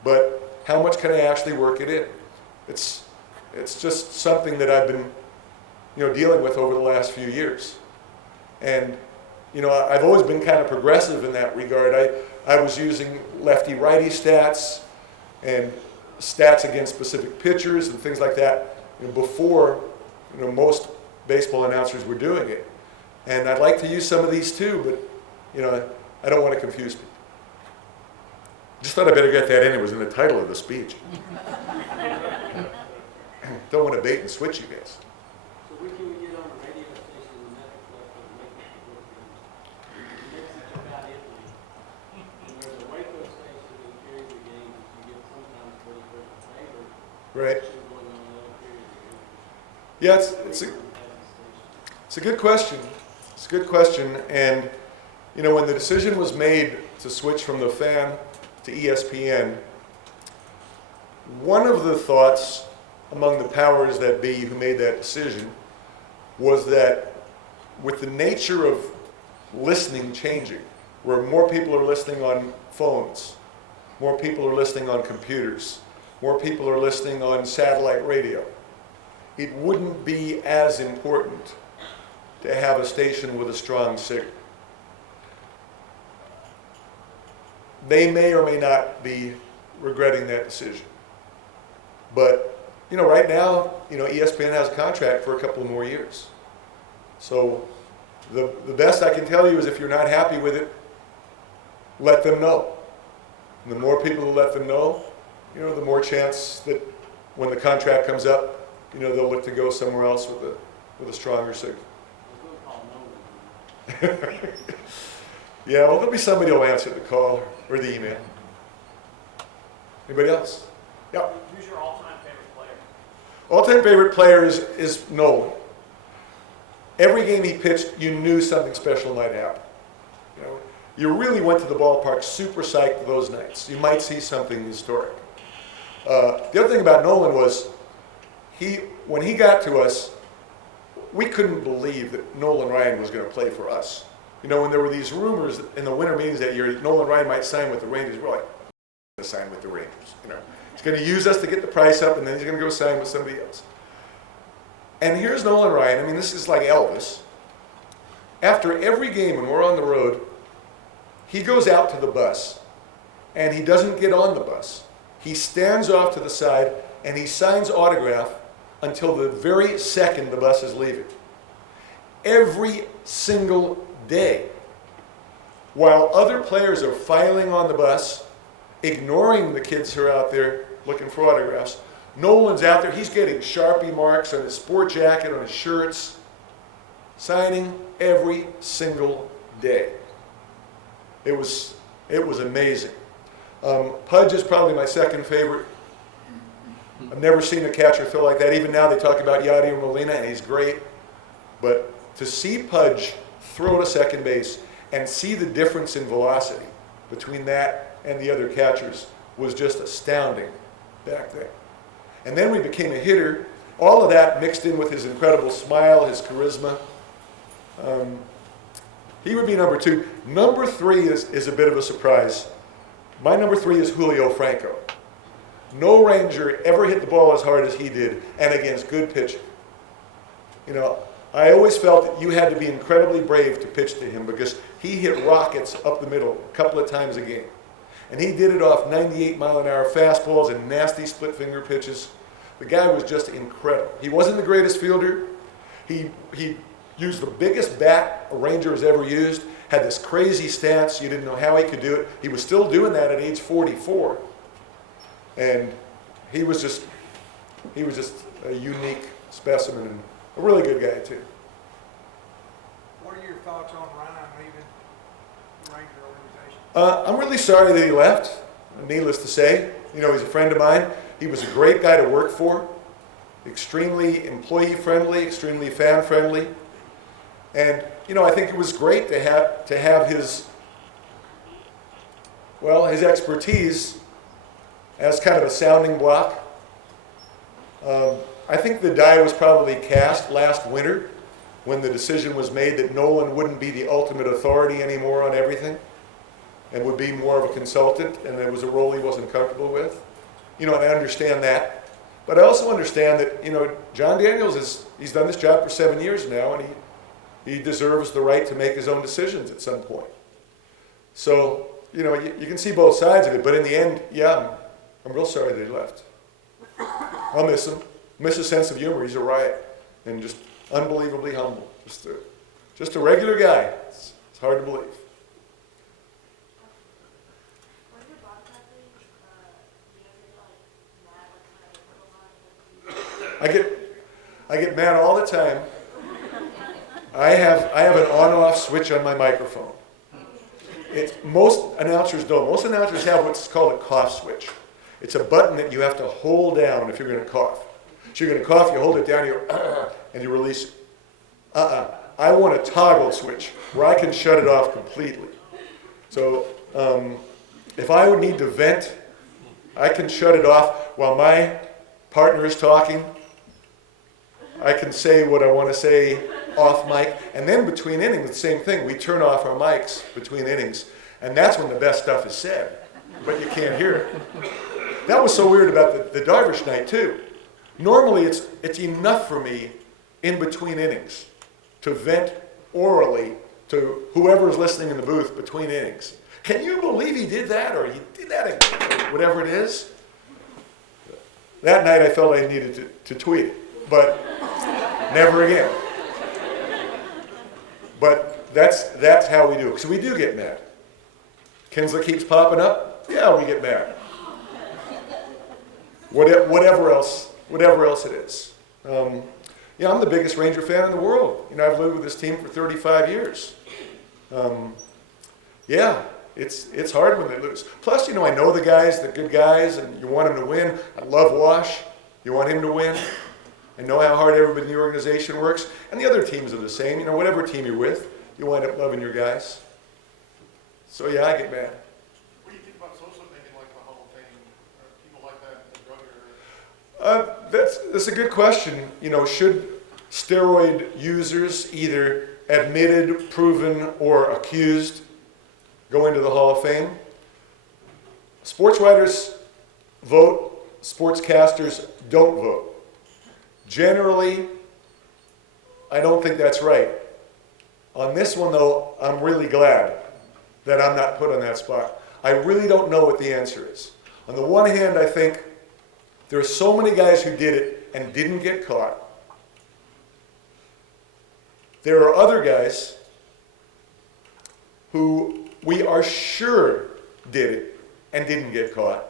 But how much can I actually work it in? It's just something that I've been, dealing with over the last few years. And, I've always been kind of progressive in that regard. I was using lefty-righty stats and stats against specific pitchers and things like that before, most baseball announcers were doing it. And I'd like to use some of these too, but, I don't want to confuse people. Just thought I better get that in. It was in the title of the speech. Don't want to bait and switch you guys. So when can we get on a radio station in the medical club to make people work in Mexico about Italy? And there's a Waco station that carries the game that you get sometimes for the first favor. Right. Going on another period of the game. Yeah, it's a good question. It's a good question. And, when the decision was made to switch from the Fan to ESPN, one of the thoughts among the powers that be who made that decision was that with the nature of listening changing, where more people are listening on phones, more people are listening on computers, more people are listening on satellite radio, it wouldn't be as important to have a station with a strong signal. They may or may not be regretting that decision. But, right now, ESPN has a contract for a couple more years. So the best I can tell you is if you're not happy with it, let them know. And the more people who let them know, the more chance that when the contract comes up, they'll look to go somewhere else with a stronger signal. Yeah, well, there'll be somebody who'll answer the call or the email. Anybody else? Yeah. Who's your all-time favorite player? All-time favorite player is Nolan. Every game he pitched, you knew something special might happen. You really went to the ballpark super psyched those nights. You might see something historic. The other thing about Nolan was when he got to us, we couldn't believe that Nolan Ryan was going to play for us. When there were these rumors in the winter meetings that year that Nolan Ryan might sign with the Rangers, we're like, he's going to sign with the Rangers. He's going to use us to get the price up, and then he's going to go sign with somebody else. And here's Nolan Ryan. This is like Elvis. After every game when we're on the road, he goes out to the bus, and he doesn't get on the bus. He stands off to the side, and he signs autograph until the very second the bus is leaving. Every single day. While other players are filing on the bus, ignoring the kids who are out there looking for autographs, Nolan's out there. He's getting Sharpie marks on his sport jacket, on his shirts, signing every single day. It was amazing. Pudge is probably my second favorite. I've never seen a catcher throw like that. Even now they talk about Yadier Molina, and he's great. But to see Pudge throw to second base and see the difference in velocity between that and the other catchers was just astounding back then. And then we became a hitter. All of that mixed in with his incredible smile, his charisma. He would be number two. Number three is a bit of a surprise. My number three is Julio Franco. No Ranger ever hit the ball as hard as he did, and against good pitching. I always felt that you had to be incredibly brave to pitch to him because he hit rockets up the middle a couple of times a game. And he did it off 98-mile-an-hour fastballs and nasty split-finger pitches. The guy was just incredible. He wasn't the greatest fielder. He used the biggest bat a Ranger has ever used, had this crazy stance. You didn't know how he could do it. He was still doing that at age 44. And he was just a unique specimen and a really good guy, too. What are your thoughts on Ryan leaving the Ranger organization? I'm really sorry that he left, needless to say. He's a friend of mine. He was a great guy to work for, extremely employee-friendly, extremely fan-friendly. And, I think it was great to have his Well, his expertise as kind of a sounding block. I think the die was probably cast last winter when the decision was made that Nolan wouldn't be the ultimate authority anymore on everything and would be more of a consultant, and it was a role he wasn't comfortable with. And I understand that. But I also understand that, John Daniels he's done this job for 7 years now, and he deserves the right to make his own decisions at some point. So, you can see both sides of it, but in the end, yeah, I'm real sorry that he left. I'll miss him. Miss his sense of humor. He's a riot and just unbelievably humble. Just a regular guy. It's hard to believe. When you're broadcasting, I get mad all the time. I have an on-off switch on my microphone. Most announcers don't. Most announcers have what's called a cough switch. It's a button that you have to hold down if you're going to cough. So you're going to cough, you hold it down, and you release it. I want a toggle switch where I can shut it off completely. So if I would need to vent, I can shut it off while my partner is talking. I can say what I want to say off mic. And then between innings, the same thing. We turn off our mics between innings. And that's when the best stuff is said. But you can't hear it. That was so weird about the Darvish night, too. Normally, it's enough for me in between innings to vent orally to whoever's listening in the booth between innings. Can you believe he did that? Or he did that again? Whatever it is. That night, I felt I needed to tweet it. But never again. But that's how we do it. So we do get mad. Kinsler keeps popping up. Yeah, we get mad. Whatever else it is. I'm the biggest Ranger fan in the world. I've lived with this team for 35 years. It's hard when they lose. Plus, I know the guys, the good guys, and you want them to win. I love Wash. You want him to win. I know how hard everybody in the organization works. And the other teams are the same. Whatever team you're with, you wind up loving your guys. So, yeah, I get mad. What do you think about Sosa making like the Hall of Fame, or people like that in the drug area? That's a good question. Should steroid users, either admitted, proven, or accused, go into the Hall of Fame? Sports writers vote, sportscasters don't vote. Generally, I don't think that's right. On this one, though, I'm really glad that I'm not put on that spot. I really don't know what the answer is. On the one hand, I think there are so many guys who did it and didn't get caught. There are other guys who we are sure did it and didn't get caught.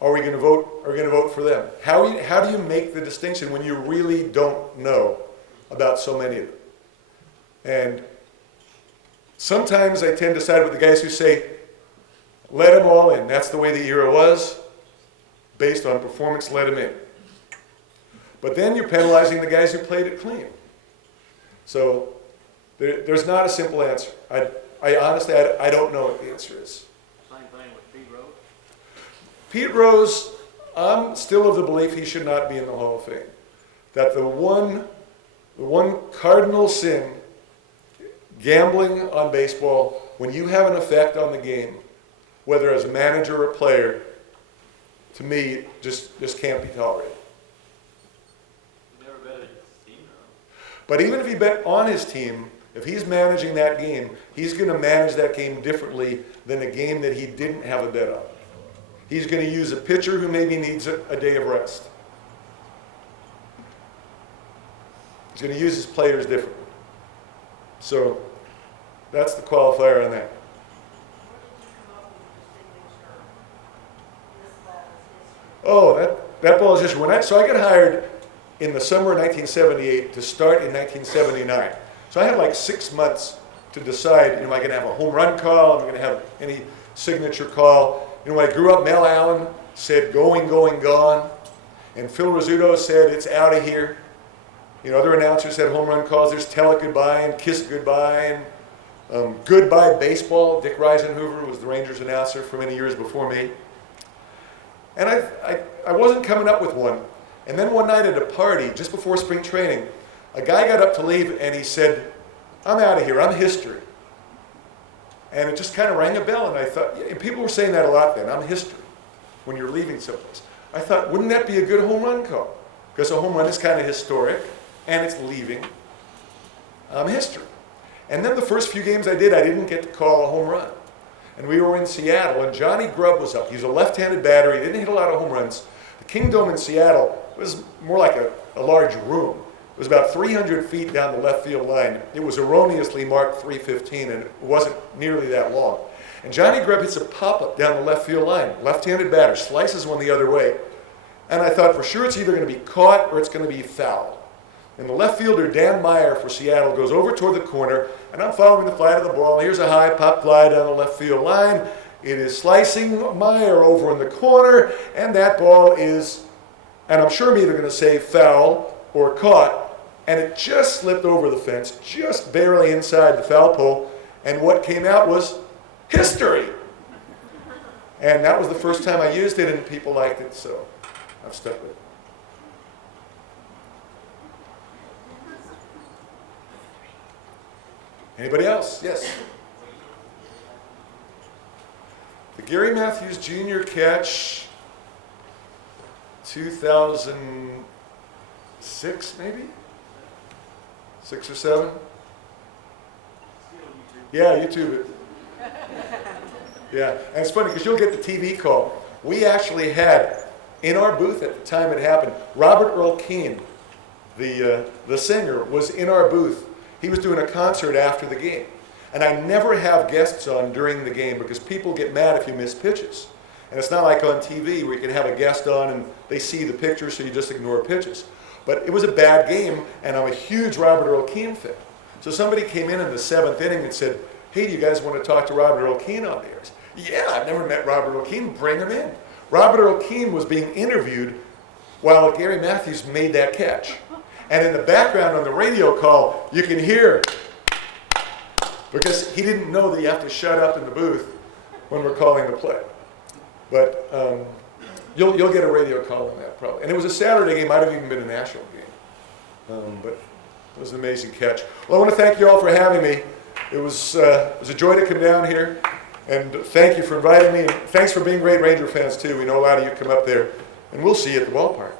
Are we going to vote for them? How do you make the distinction when you really don't know about so many of them? And sometimes I tend to side with the guys who say, let them all in. That's the way the era was. Based on performance, let them in. But then you're penalizing the guys who played it clean. So there's not a simple answer. I honestly don't know what the answer is. Same thing with Pete Rose. Pete Rose, I'm still of the belief he should not be in the Hall of Fame. That the one cardinal sin, gambling on baseball, when you have an effect on the game, whether as a manager or player, to me, just can't be tolerated. You never bet against his team, though. But even if he bet on his team, if he's managing that game, he's going to manage that game differently than a game that he didn't have a bet on. He's going to use a pitcher who maybe needs a day of rest. He's going to use his players differently. So that's the qualifier on that. Oh, that ball is just so I got hired in the summer of 1978 to start in 1979. So I had like 6 months to decide, am I going to have a home run call? Am I going to have any signature call? When I grew up, Mel Allen said going, going, gone. And Phil Rizzuto said it's out of here. Other announcers said home run calls. There's tell it goodbye and kiss it goodbye. Goodbye Baseball. Dick Reisenhoover was the Rangers announcer for many years before me. And I wasn't coming up with one. And then one night at a party, just before spring training, a guy got up to leave and he said, "I'm out of here, I'm history." And it just kind of rang a bell, and I thought, and people were saying that a lot then, "I'm history," when you're leaving someplace. I thought, wouldn't that be a good home run call? Because a home run is kind of historic, and it's leaving. I'm history. And then the first few games I didn't get to call a home run. And we were in Seattle, and Johnny Grubb was up. He's a left-handed batter. He didn't hit a lot of home runs. The Kingdome in Seattle was more like a large room. It was about 300 feet down the left field line. It was erroneously marked 315, and it wasn't nearly that long. And Johnny Grubb hits a pop-up down the left field line. Left-handed batter, slices one the other way. And I thought for sure it's either going to be caught or it's going to be fouled. And the left fielder, Dan Meyer for Seattle, goes over toward the corner, and I'm following the flight of the ball. Here's a high pop fly down the left field line. It is slicing Meyer over in the corner, and that ball is, and I'm sure I'm either going to say foul or caught, and it just slipped over the fence, just barely inside the foul pole, and what came out was history. And that was the first time I used it, and people liked it, so I've stuck with it. Anybody else? Yes. The Gary Matthews Jr. catch, 2006 maybe? 6 or 7? Yeah, YouTube it. Yeah, and it's funny because you'll get the TV call. We actually had, in our booth at the time it happened, Robert Earl Keen, the singer, was in our booth. He was doing a concert after the game. And I never have guests on during the game because people get mad if you miss pitches. And it's not like on TV where you can have a guest on and they see the picture so you just ignore pitches. But it was a bad game, and I'm a huge Robert Earl Keen fan. So somebody came in the 7th inning and said, "Hey, do you guys want to talk to Robert Earl Keen on the air?" I said, "Yeah, I've never met Robert Earl Keen. Bring him in." Robert Earl Keen was being interviewed while Gary Matthews made that catch. And in the background on the radio call, you can hear, because he didn't know that you have to shut up in the booth when we're calling the play. But you'll get a radio call on that probably. And it was a Saturday game, might have even been a national game. But it was an amazing catch. Well, I want to thank you all for having me. It was a joy to come down here. And thank you for inviting me. And thanks for being great Ranger fans too. We know a lot of you come up there. And we'll see you at the ballpark.